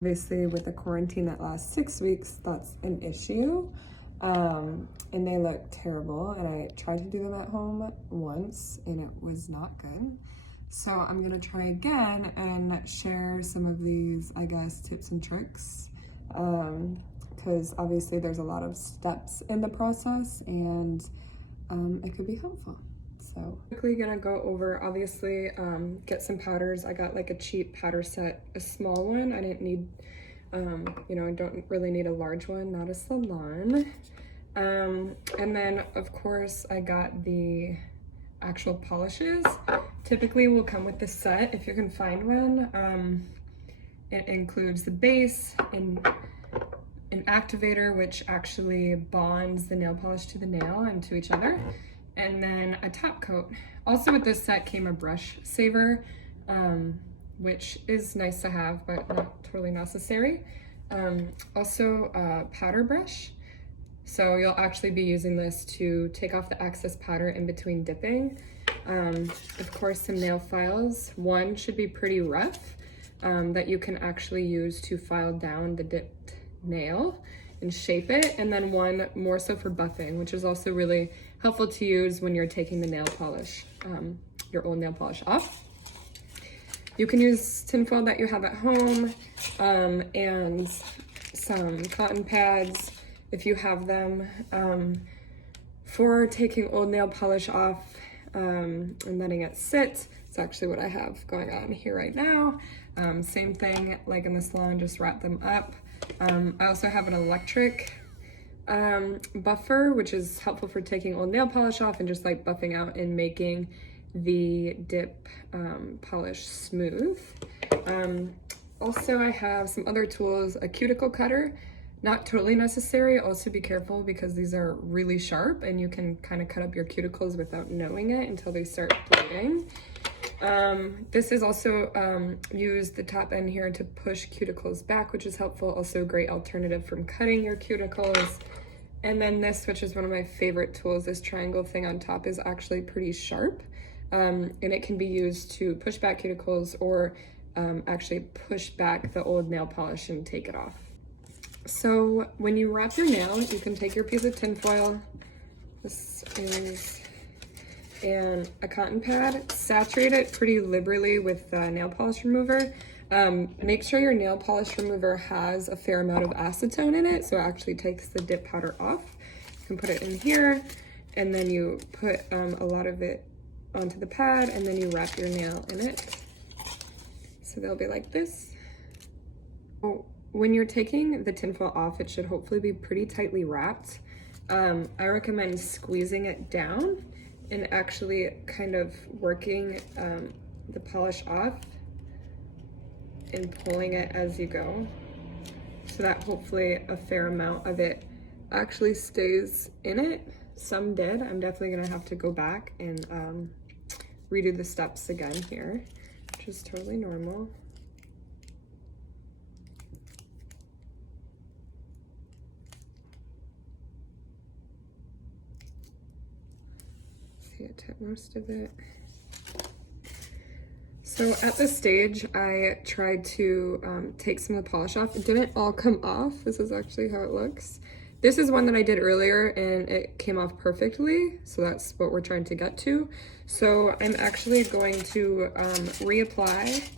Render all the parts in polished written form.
Obviously, with the quarantine that lasts 6 weeks, that's an issue. And they look terrible. And I tried to do them at home once and it was not good. So I'm gonna try again and share some of these, I guess, tips and tricks. Because obviously there's a lot of steps in the process and it could be helpful. So quickly gonna go over, obviously, get some powders. I got like a cheap powder set, a small one. I didn't need, you know, I don't really need a large one, not a salon. And then of course I got the actual polishes. Typically will come with the set if you can find one. It includes the base and an activator, which actually bonds the nail polish to the nail and to each other, and then a top coat. Also with this set came a brush saver, which is nice to have, but not totally necessary. Also a powder brush. So you'll actually be using this to take off the excess powder in between dipping. Of course, some nail files. One should be pretty rough, that you can actually use to file down the dipped nail and shape it, and then one more so for buffing, which is also really helpful to use when you're taking the nail polish, your old nail polish off. You can use tinfoil that you have at home, and some cotton pads if you have them, for taking old nail polish off and letting it sit. It's actually what I have going on here right now. Same thing like in the salon, just wrap them up. I also have an electric buffer, which is helpful for taking old nail polish off and just like buffing out and making the dip polish smooth. Also, I have some other tools, a cuticle cutter, not totally necessary. Also be careful because these are really sharp and you can kind of cut up your cuticles without knowing it until they start bleeding. This is also use the top end here to push cuticles back, which is helpful. Also a great alternative from cutting your cuticles. And then this, which is one of my favorite tools, this triangle thing on top is actually pretty sharp. And it can be used to push back cuticles or actually push back the old nail polish and take it off. So when you wrap your nail, you can take your piece of tinfoil, this is, and a cotton pad, saturate it pretty liberally with nail polish remover. Make sure your nail polish remover has a fair amount of acetone in it, so it actually takes the dip powder off. You can put it in here, and then you put a lot of it onto the pad, and then you wrap your nail in it. So they'll be like this. When you're taking the tinfoil off, it should hopefully be pretty tightly wrapped. I recommend squeezing it down and actually kind of working the polish off and pulling it as you go, so that hopefully a fair amount of it actually stays in it. Some did. I'm definitely gonna have to go back and redo the steps again here, which is totally normal. I took most of it. So at this stage, I tried to take some of the polish off. It didn't all come off. This is actually how it looks. This is one that I did earlier and it came off perfectly. So that's what we're trying to get to. So I'm actually going to reapply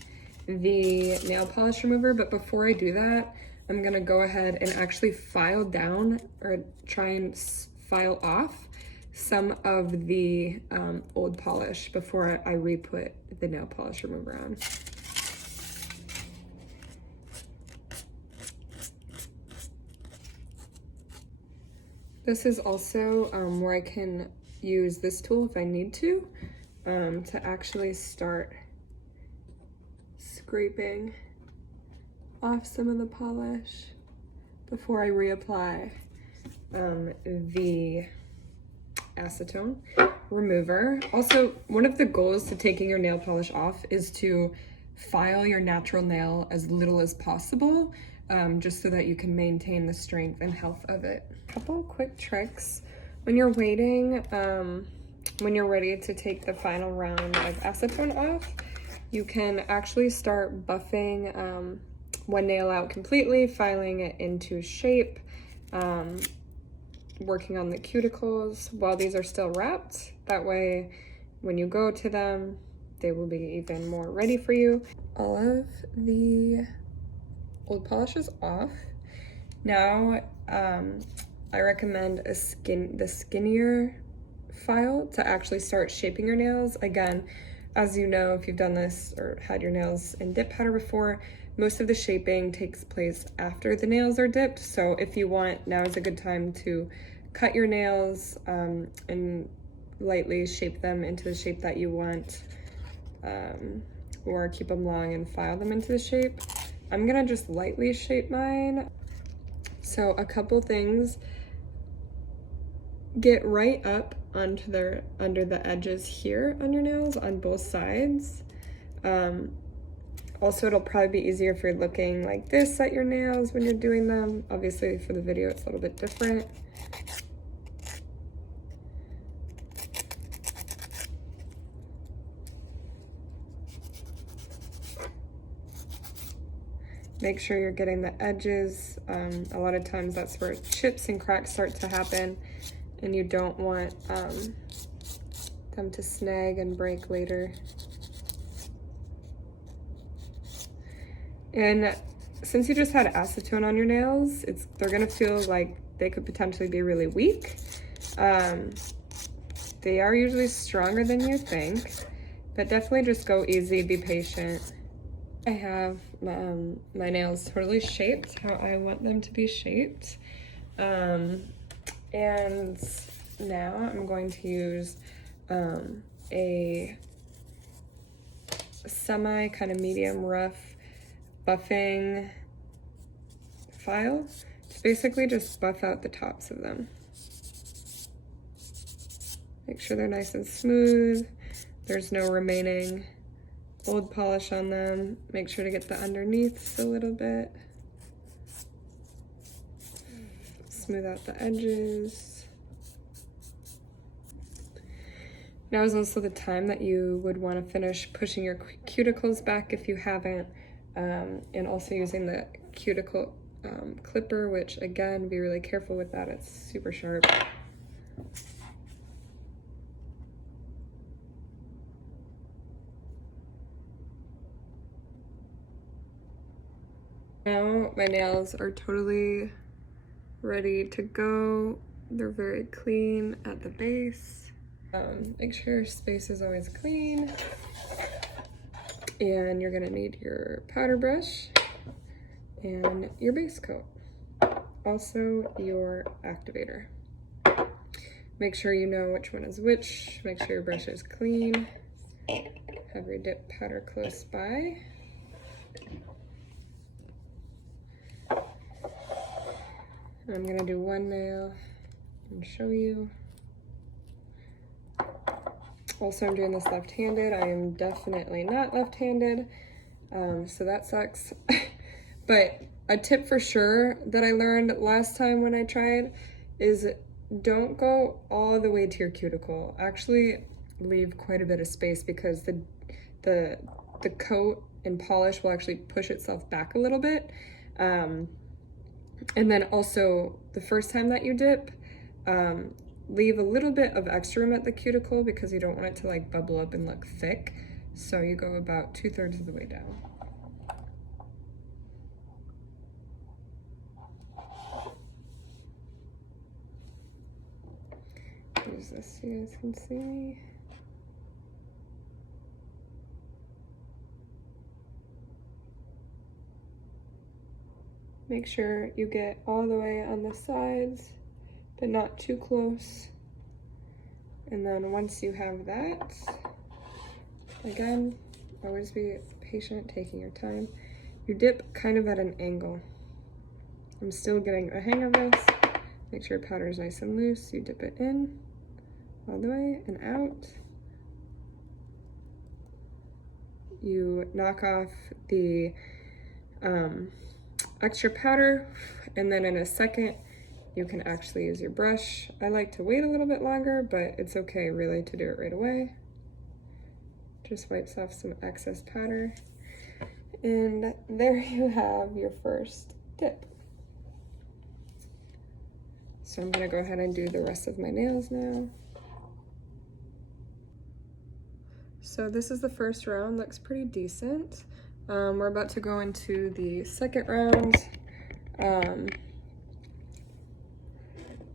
the nail polish remover. But before I do that, I'm gonna go ahead and actually file down or try and file off some of the old polish before I re-put the nail polish remover on. This is also where I can use this tool if I need to actually start scraping off some of the polish before I reapply the acetone remover. Also, one of the goals to taking your nail polish off is to file your natural nail as little as possible, just so that you can maintain the strength and health of it. A couple quick tricks. When you're waiting, when you're ready to take the final round of acetone off, you can actually start buffing one nail out completely, filing it into shape, working on the cuticles while these are still wrapped. That way, when you go to them, they will be even more ready for you. All of the old polish is off. Now, I recommend the skinnier file to actually start shaping your nails. Again, as you know, if you've done this or had your nails in dip powder before, most of the shaping takes place after the nails are dipped. So if you want, now is a good time to cut your nails and lightly shape them into the shape that you want, or keep them long and file them into the shape. I'm gonna just lightly shape mine. So a couple things: get right up under the edges here on your nails on both sides. Also, it'll probably be easier if you're looking like this at your nails when you're doing them. Obviously, for the video, it's a little bit different. Make sure you're getting the edges. A lot of times that's where chips and cracks start to happen, and you don't want them to snag and break later. And since you just had acetone on your nails, they're gonna feel like they could potentially be really weak. They are usually stronger than you think, but definitely just go easy, be patient. I have my nails totally shaped how I want them to be shaped. And now I'm going to use a semi kind of medium rough buffing file to basically just buff out the tops of them. Make sure they're nice and smooth. There's no remaining old polish on them. Make sure to get the underneaths a little bit. Smooth out the edges. Now is also the time that you would want to finish pushing your cuticles back if you haven't, and also using the cuticle clipper, which again, be really careful with that. It's super sharp. Now my nails are totally ready to go. They're very clean at the base. Make sure your space is always clean. And you're gonna need your powder brush and your base coat. Also your activator. Make sure you know which one is which. Make sure your brush is clean. Have your dip powder close by. I'm gonna do one nail and show you. Also, I'm doing this left-handed. I am definitely not left-handed, so that sucks. But a tip for sure that I learned last time when I tried is don't go all the way to your cuticle. Actually, leave quite a bit of space because the coat and polish will actually push itself back a little bit. And then also, the first time that you dip, leave a little bit of extra room at the cuticle because you don't want it to like bubble up and look thick. So you go about 2/3 of the way down. Use this so you guys can see. Make sure you get all the way on the sides, but not too close. And then once you have that, again, always be patient, taking your time. You dip kind of at an angle. I'm still getting the hang of this. Make sure your powder is nice and loose. You dip it in, all the way and out. You knock off the extra powder, and then in a second, you can actually use your brush. I like to wait a little bit longer, but it's okay really to do it right away. Just wipes off some excess powder. And there you have your first dip. So I'm gonna go ahead and do the rest of my nails now. So this is the first round, looks pretty decent. We're about to go into the second round.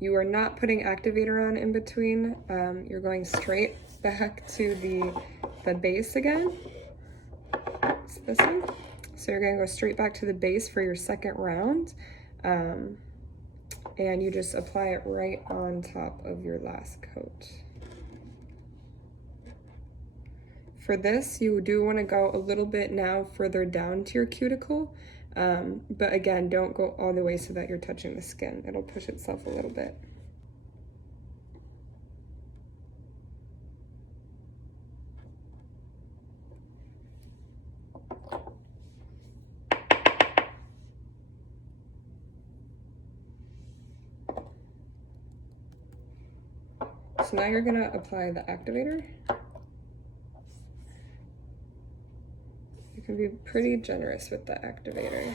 You are not putting activator on in between. You're going straight back to the base again. It's this one. So you're gonna go straight back to the base for your second round. And you just apply it right on top of your last coat. For this, you do want to go a little bit now further down to your cuticle, but again, don't go all the way so that you're touching the skin. It'll push itself a little bit. So now you're gonna apply the activator. You can be pretty generous with the activator.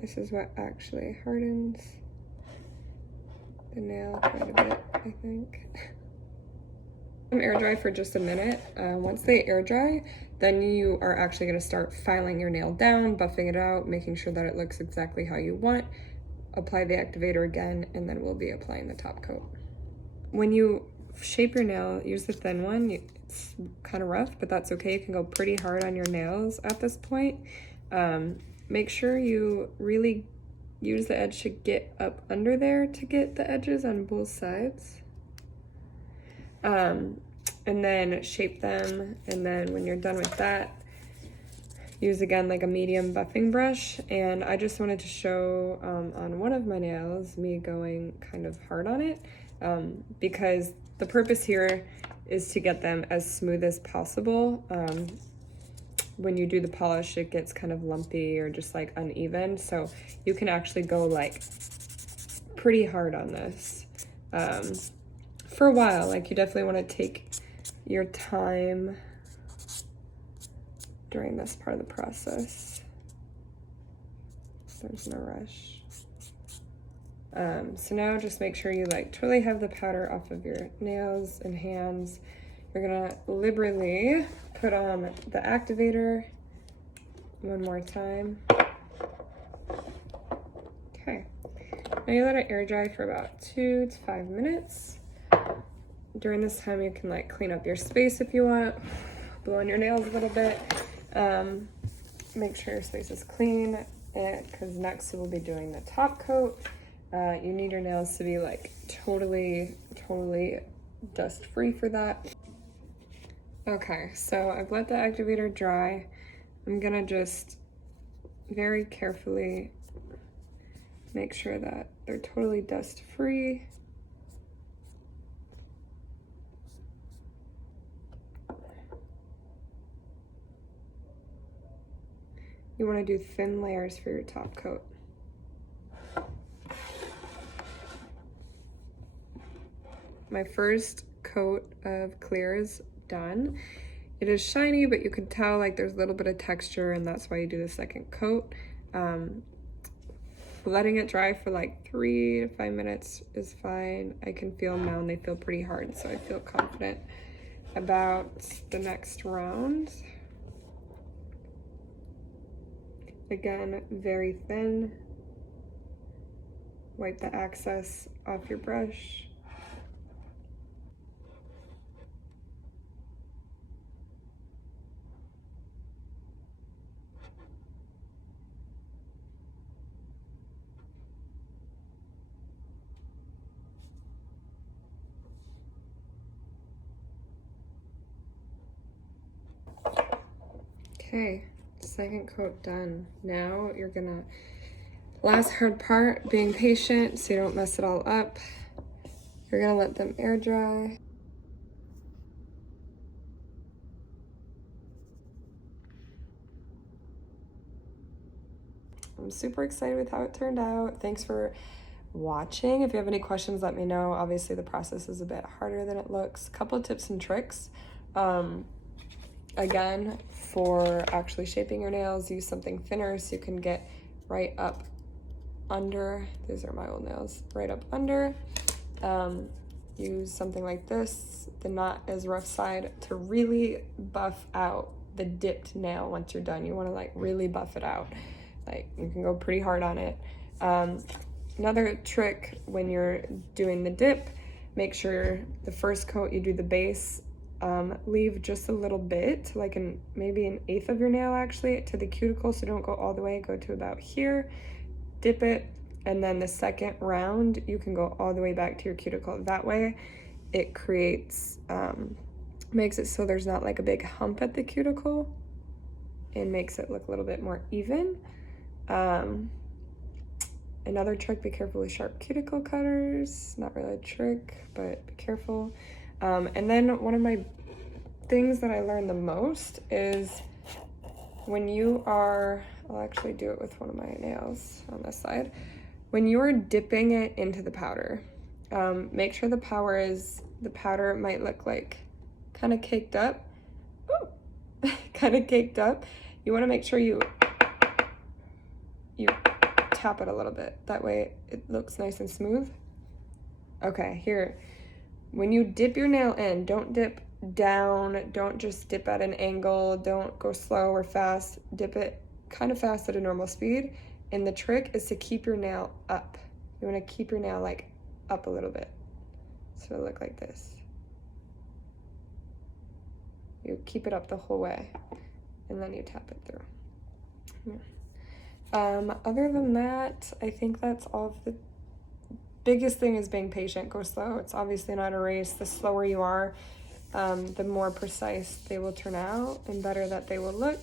This is what actually hardens the nail quite a bit, I think. Air dry for just a minute. Once they air dry, then you are actually going to start filing your nail down, buffing it out, making sure that it looks exactly how you want. Apply the activator again, and then we'll be applying the top coat. When you shape your nail, use the thin one. It's kind of rough, but that's okay. You can go pretty hard on your nails at this point. Make sure you really use the edge to get up under there to get the edges on both sides. And then shape them, and then when you're done with that, use again like a medium buffing brush. And I just wanted to show on one of my nails me going kind of hard on it, because the purpose here is to get them as smooth as possible. When you do the polish, it gets kind of lumpy or just like uneven, so you can actually go like pretty hard on this for a while. Like, you definitely want to take your time during this part of the process. There's no rush. So now just make sure you like totally have the powder off of your nails and hands. You're gonna liberally put on the activator one more time. Okay, now you let it air dry for about 2 to 5 minutes. During this time, you can like clean up your space if you want, blow on your nails a little bit. Make sure your space is clean, because next we'll be doing the top coat. You need your nails to be like totally dust free for that. Okay, so I've let the activator dry. I'm gonna just very carefully make sure that they're totally dust free. You want to do thin layers for your top coat. My first coat of clear is done. It is shiny, but you can tell like there's a little bit of texture, and that's why you do the second coat. Letting it dry for like 3 to 5 minutes is fine. I can feel them now and they feel pretty hard, so I feel confident about the next round. Again, very thin. Wipe the excess off your brush. Okay, second coat done. Now you're gonna, last hard part, being patient so you don't mess it all up. You're gonna let them air dry. I'm super excited with how it turned out. Thanks for watching. If you have any questions, let me know. Obviously the process is a bit harder than it looks. A couple of tips and tricks. Again, for actually shaping your nails, use something thinner so you can get right up under. These are my old nails. Right up under. Use something like this, the not as rough side, to really buff out the dipped nail. Once you're done, you want to like really buff it out. Like, you can go pretty hard on it. Another trick when you're doing the dip, make sure the first coat you do the base, leave just a little bit, like maybe an eighth of your nail actually, to the cuticle, so don't go all the way, go to about here, dip it, and then the second round you can go all the way back to your cuticle. That way it creates, makes it so there's not like a big hump at the cuticle, and makes it look a little bit more even. Another trick, be careful with sharp cuticle cutters. Not really a trick, but be careful. And then one of my things that I learned the most is when you are, I'll actually do it with one of my nails on this side. When you are dipping it into the powder, make sure the powder might look like kind of caked up. Ooh, kind of caked up. You want to make sure you tap it a little bit. That way it looks nice and smooth. Okay, here. When you dip your nail in, don't dip down, don't just dip at an angle, don't go slow or fast. Dip it kind of fast at a normal speed. And the trick is to keep your nail up. You want to keep your nail like up a little bit. So it'll look like this. You keep it up the whole way, and then you tap it through. Yeah. Other than that, I think that's all. The biggest thing is being patient. Go slow. It's obviously not a race. The slower you are, the more precise they will turn out and better that they will look.